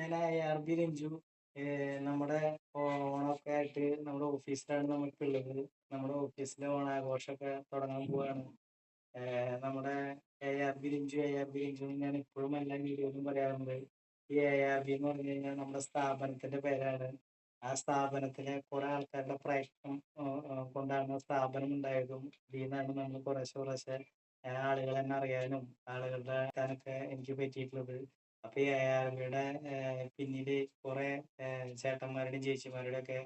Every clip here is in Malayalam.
ഞാൻ ARB രഞ്ജു. നമ്മുടെ ഓണമൊക്കെ ആയിട്ട് നമ്മുടെ ഓഫീസിലാണ് നമുക്കുള്ളത്. നമ്മുടെ ഓഫീസിലെ ഓണാഘോഷമൊക്കെ തുടങ്ങാൻ പോവാണ്. നമ്മുടെ ARB രഞ്ജു എന്ന് ഞാൻ ഇപ്പോഴും എല്ലാ വീഡിയോയിലും പറയാറുണ്ട്. ഈ ARB എന്ന് പറഞ്ഞു കഴിഞ്ഞാൽ നമ്മുടെ സ്ഥാപനത്തിന്റെ പേരാണ്. ആ സ്ഥാപനത്തിലെ കുറെ ആൾക്കാരുടെ പ്രയത്നം കൊണ്ടാണ് സ്ഥാപനം ഉണ്ടായതും. ഇതിൽ നിന്നാണ് നമ്മൾ കുറേശ്ശെ ആളുകൾ തന്നെ അറിയാനും ആളുകളുടെ ആക്കാനൊക്കെ എനിക്ക് പറ്റിയിട്ടുള്ളത്. അപ്പൊ ഈ ARBയുടെ പിന്നില് കുറെ ചേട്ടന്മാരുടെയും ചേച്ചിമാരുടെയും ഒക്കെ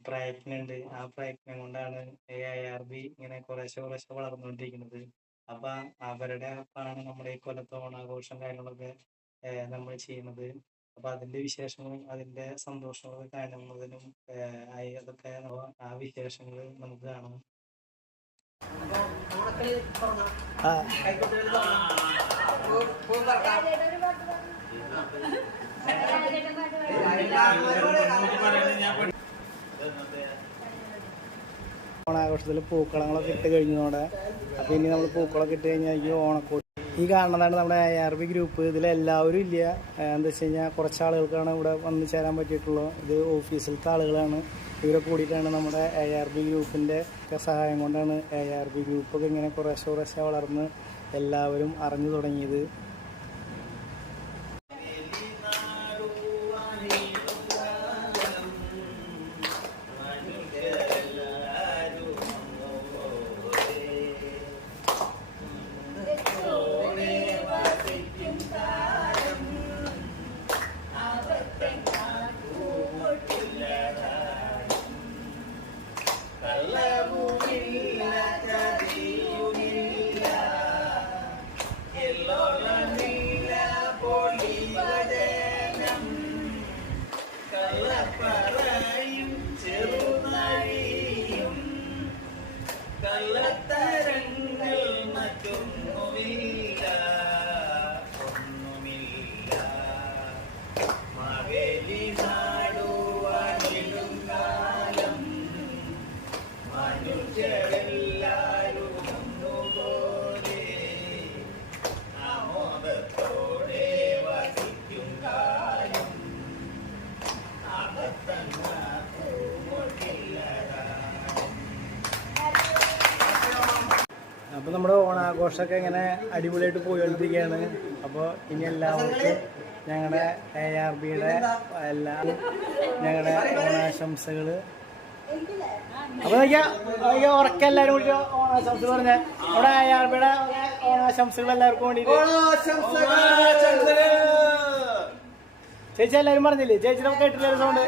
പ്രയത്നമുണ്ട്. ആ പ്രയത്നം കൊണ്ടാണ് ഈ ARB ഇങ്ങനെ കുറേശ്ശെ വളർന്നുകൊണ്ടിരിക്കുന്നത്. അപ്പൊ അവരുടെ ഒപ്പമാണ് നമ്മുടെ ഈ കൊല്ലത്തെ ഓണാഘോഷം കാര്യങ്ങളൊക്കെ നമ്മൾ ചെയ്യുന്നത്. അപ്പൊ അതിന്റെ വിശേഷങ്ങളും അതിന്റെ സന്തോഷങ്ങളും കാണുന്നതിനും അതൊക്കെ ആ വിശേഷങ്ങൾ നമുക്ക് കാണാം. ഓണാഘോഷത്തിൽ പൂക്കളങ്ങളൊക്കെ ഇട്ട് കഴിഞ്ഞതോടെ അപ്പോൾ ഇനി നമ്മൾ പൂക്കളൊക്കെ ഇട്ട് കഴിഞ്ഞാൽ ഈ ഓണക്കോടി ഈ കാണുന്നതാണ് നമ്മുടെ ARB ഗ്രൂപ്പ്. ഇതിലെല്ലാവരും ഇല്ല. എന്താ വെച്ച് കഴിഞ്ഞാൽ കുറച്ച് ആളുകൾക്കാണ് ഇവിടെ വന്ന് ചേരാൻ പറ്റിയിട്ടുള്ളൂ. ഇത് ഓഫീസിലത്തെ ആളുകളാണ്. ഇവരെ കൂടിയിട്ടാണ് നമ്മുടെ ARB ഗ്രൂപ്പിൻ്റെ ഒക്കെ സഹായം കൊണ്ടാണ് ARB ഗ്രൂപ്പൊക്കെ ഇങ്ങനെ കുറേശ്ശെ വളർന്ന് എല്ലാവരും അറിഞ്ഞു തുടങ്ങിയത്. അപ്പോൾ നമ്മുടെ ഓണാഘോഷമൊക്കെ ഇങ്ങനെ അടിപൊളിയായിട്ട് പോയിക്കൊണ്ടിരിക്കുകയാണ്. അപ്പോൾ ഇനി എല്ലാവർക്കും ഞങ്ങളുടെ ARBയുടെ എല്ലാ ഞങ്ങളുടെ ഓണാശംസകൾ. അപ്പോൾ ഉറക്കം എല്ലാവരും കൂടി ഓണാശംസകൾ പറഞ്ഞാൽ നമ്മുടെ ARBയുടെ ഓണാശംസകൾ എല്ലാവർക്കും വേണ്ടിയിട്ട്. ചേച്ചി എല്ലാവരും പറഞ്ഞില്ലേ? ചേച്ചി നമുക്ക് കേട്ടില്ല സൗണ്ട്.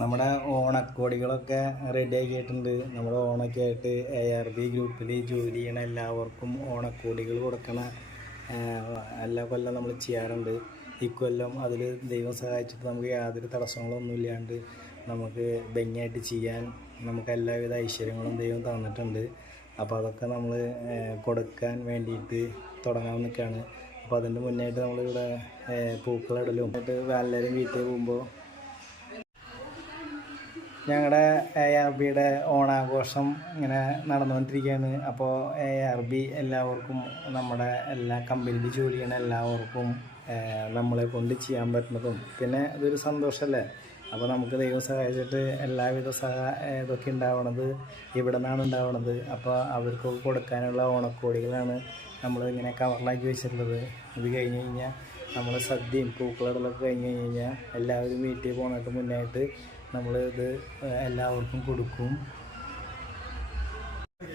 നമ്മുടെ ഓണക്കോടികളൊക്കെ റെഡി ആക്കിയിട്ടുണ്ട്. നമ്മുടെ ഓണൊക്കെ ആയിട്ട് ARB ഗ്രൂപ്പിൽ ജോലി ചെയ്യണ എല്ലാവർക്കും ഓണക്കോടികൾ കൊടുക്കണ എല്ലാ കൊല്ലം നമ്മൾ ചെയ്യാറുണ്ട്. ഇക്കൊല്ലം അതിൽ ദൈവം സഹായിച്ചിട്ട് നമുക്ക് യാതൊരു തടസ്സങ്ങളൊന്നും ഇല്ലാണ്ട് നമുക്ക് ഭംഗിയായിട്ട് ചെയ്യാൻ നമുക്ക് എല്ലാവിധ ഐശ്വര്യങ്ങളും ദൈവം തന്നിട്ടുണ്ട്. അപ്പോൾ അതൊക്കെ നമ്മൾ കൊടുക്കാൻ വേണ്ടിയിട്ട് തുടങ്ങാൻ നിൽക്കുകയാണ്. അപ്പോൾ അതിൻ്റെ മുന്നായിട്ട് നമ്മളിവിടെ പൂക്കളിടലും എല്ലാവരും വീട്ടിൽ പോകുമ്പോൾ ഞങ്ങളുടെ ARBയുടെ ഓണാഘോഷം ഇങ്ങനെ നടന്നുകൊണ്ടിരിക്കുകയാണ്. അപ്പോൾ ARB എല്ലാവർക്കും നമ്മുടെ എല്ലാ കമ്പനിയിൽ ജോലി ചെയ്യുന്ന എല്ലാവർക്കും നമ്മളെ കൊണ്ട് ചെയ്യാൻ പറ്റുന്നതും പിന്നെ അതൊരു സന്തോഷമല്ലേ. അപ്പോൾ നമുക്ക് ദൈവം സഹായിച്ചിട്ട് എല്ലാവിധ ഇതൊക്കെ ഉണ്ടാവണത് ഇവിടെ നിന്നാണ് ഉണ്ടാവണത്. അപ്പോൾ അവർക്ക് കൊടുക്കാനുള്ള ഓണക്കോടികളാണ് നമ്മൾ ഇങ്ങനെ കവറിലാക്കി വെച്ചിട്ടുള്ളത്. ഇത് കഴിഞ്ഞ് കഴിഞ്ഞാൽ നമ്മൾ സദ്യയും പൂക്കളിടലൊക്കെ കഴിഞ്ഞ് കഴിഞ്ഞാൽ എല്ലാവരും വീട്ടിൽ പോകുന്നതിന് മുന്നായിട്ട് നമ്മൾ ഇത് എല്ലാവർക്കും കൊടുക്കും.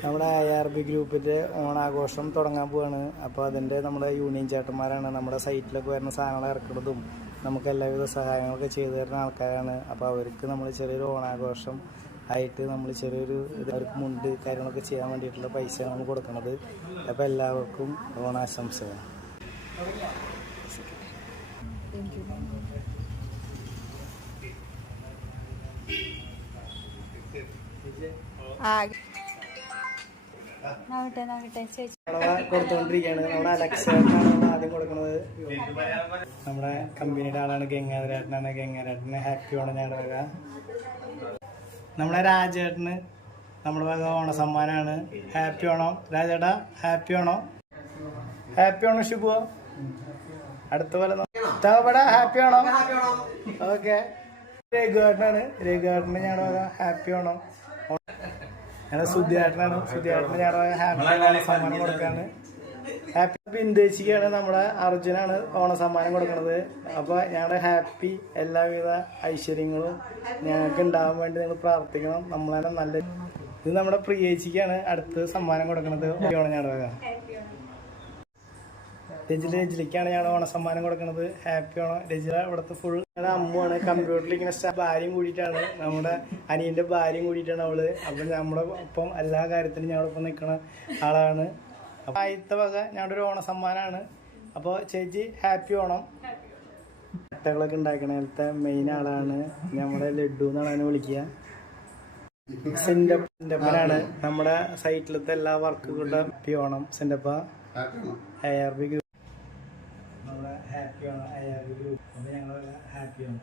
നമ്മുടെ ARB ഗ്രൂപ്പിൻ്റെ ഓണാഘോഷം തുടങ്ങാൻ പോവാണ്. അപ്പോൾ അതിൻ്റെ നമ്മുടെ യൂണിയൻ ചേട്ടന്മാരാണ് നമ്മുടെ സൈറ്റിലൊക്കെ വരുന്ന സാധനങ്ങൾ ഇറക്കുന്നതും നമുക്ക് എല്ലാവിധ സഹായങ്ങളൊക്കെ ചെയ്തു തരുന്ന ആൾക്കാരാണ്. അപ്പോൾ അവർക്ക് നമ്മൾ ചെറിയൊരു ഓണാഘോഷം ആയിട്ട് നമ്മൾ ചെറിയൊരു അവർക്ക് മുണ്ട് കാര്യങ്ങളൊക്കെ ചെയ്യാൻ വേണ്ടിയിട്ടുള്ള പൈസ നമ്മൾ കൊടുക്കുന്നത്. അപ്പോൾ എല്ലാവർക്കും ഓണാശംസകൾ. കൊടുത്തോണ്ടിരിക്കുകയാണ്. നമ്മുടെ അലക്സാണ് ആദ്യം കൊടുക്കുന്നത്. നമ്മുടെ കമ്പനിയുടെ ആളാണ് ഗംഗാധരേട്ടനാണ്. ഗംഗാധരേട്ടന് ഹാപ്പി ഓണം ഞങ്ങളുടെ വക. നമ്മുടെ രാജേട്ടന് നമ്മുടെ വക ഓണസമ്മാനാണ്. ഹാപ്പി ഓണം രാജേട്ടാ, ഹാപ്പി ഓണം. ഹാപ്പി ഓണം ഷിബു. അടുത്ത പോലെ ഹാപ്പി ഓണം. ഓക്കെ, രഘുവേട്ടനാണ്. രഘുവേട്ടന് ഞങ്ങളുടെ വക ഹാപ്പി ഓണം. ഞങ്ങളുടെ സുധിയേട്ടനാണ്. സുധിയേട്ടന് ഞങ്ങളുടെ ഹാപ്പി ഓണസമ്മാനം കൊടുക്കാണ്. ഹാപ്പി ബിന്ദേച്ചിക്കാണ്. നമ്മുടെ അർജുനാണ് ഓണസമ്മാനം കൊടുക്കുന്നത്. അപ്പോൾ ഞങ്ങളുടെ ഹാപ്പി എല്ലാവിധ ഐശ്വര്യങ്ങളും ഞങ്ങൾക്ക് ഉണ്ടാകാൻ വേണ്ടി നിങ്ങൾ പ്രാർത്ഥിക്കണം. നമ്മളെ നല്ല ഇത് നമ്മുടെ പ്രിയേച്ചിക്കാണ് അടുത്ത് സമ്മാനം കൊടുക്കുന്നത്. ഞങ്ങളുടെ വക രജിലേക്കാണ് ഞങ്ങൾ ഓണസമ്മാനം കൊടുക്കുന്നത്. ഹാപ്പി ഓണം. രജില ഇവിടുത്തെ ഫുൾ അമ്മുവാണ്. കമ്പ്യൂട്ടറിൽ ഇങ്ങനെ ഭാര്യയും കൂടിയിട്ടാണ്, നമ്മുടെ അനിയൻ്റെ ഭാര്യയും കൂടിയിട്ടാണ് അവള്. അപ്പം നമ്മുടെ ഒപ്പം എല്ലാ കാര്യത്തിലും ഞങ്ങളൊപ്പം നിൽക്കുന്ന ആളാണ്. അപ്പം ആദ്യത്തെ വക ഞങ്ങളുടെ ഒരു ഓണസമ്മാനമാണ്. അപ്പോൾ ചേച്ചി ഹാപ്പി ഓണം. മുട്ടകളൊക്കെ ഉണ്ടാക്കണത്തെ മെയിൻ ആളാണ് നമ്മുടെ ലഡു എന്നാണ് അതിനെ വിളിക്കുക. സെൻ്റപ്പനാണ് നമ്മുടെ സൈറ്റിലത്തെ എല്ലാ വർക്കുകളുടെ ഹാപ്പി ഓണം. സെൻ്റപ്പ ARB group. നമ്മുടെ ഹാപ്പി ഓണം ARB ഗ്രൂപ്പ്. അപ്പോൾ ഞങ്ങൾ ഹാപ്പി ഓണം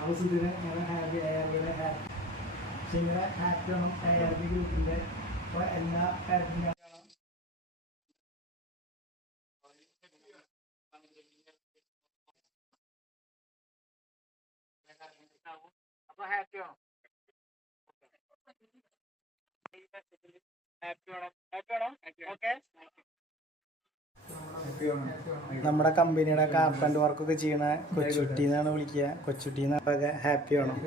അവസരത്തിന് ഞങ്ങൾ ഹാപ്പി ARBയുടെ ഹാപ്പി ഓണം ARB ഗ്രൂപ്പിൻ്റെ. അപ്പോൾ എല്ലാ കാര്യത്തിനും അപ്പോൾ ഹാപ്പി ഓണം. നമ്മുടെ കമ്പനിയുടെ കാർപ്പൻ്റ് വർക്കൊക്കെ ചെയ്യണ കൊച്ചുട്ടി എന്നാണ് വിളിക്കുക. കൊച്ചുട്ടി എന്നൊക്കെ ഹാപ്പി ഓണം.